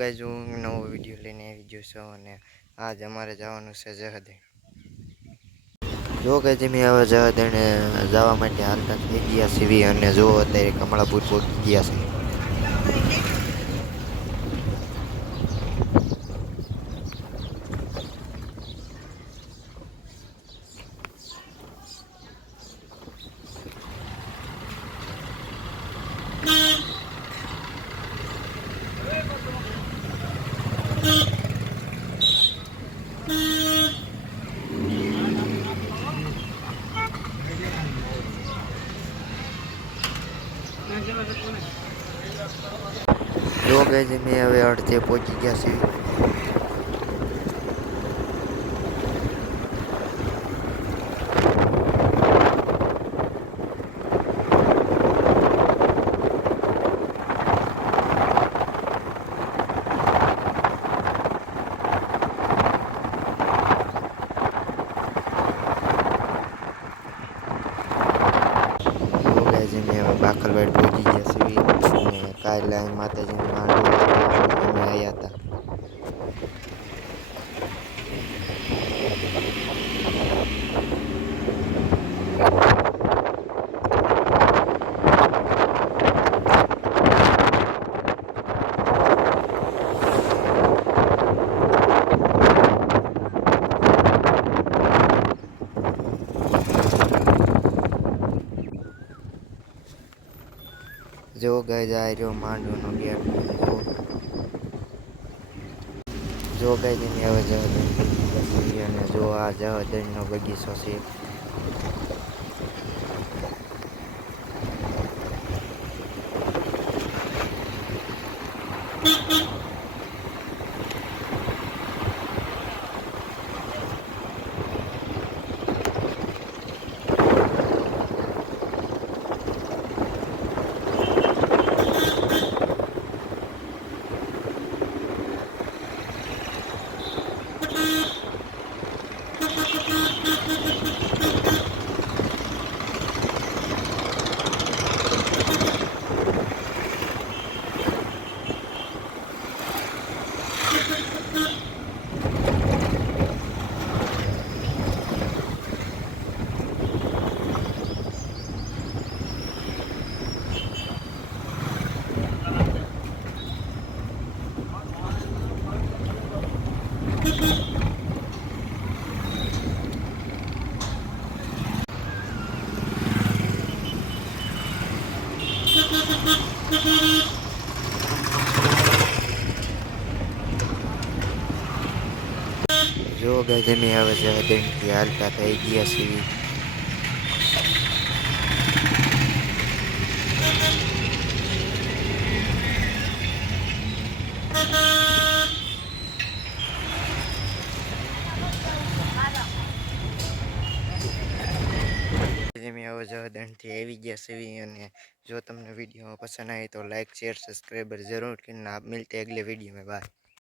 Guys હું નવો video લઈને આવી ગયો છું અને આજ અમારે જવાનું છે જહદે. જો કે તમે હવે જહદેને જવા માટે હાલતા થઈ ગયા સીવી અને જો અત્યારે કમળાપુર પહોંચી ગયા છે. જો કે મેં હવે અડધે પહોંચી ગયા છે જો ગાઈઝ અમે હવે બાખલવાડ પહોંચી ગયા છીએ અને કાલે માતાજીની માંડવી અમે આવ્યા હતા. જો ગાઈઝ આ રહ્યો માંડવનો ગેટ. જો ગાઈઝ એની હવે જહદન છે અને જો આ જહદનનો બગીચો છે. જો ગાઈઝ અમે હવે જહદનથી હાલતા થઈ ગયા છીએ. અમે હવે જહદનથી આવી ગયા છીએ અને જો તમને વિડીયો પસંદ આવે તો લાઈક શેર સબસ્ક્રાઈબર જરૂર करना आप मिलते हैं अगले वीडियो में बाय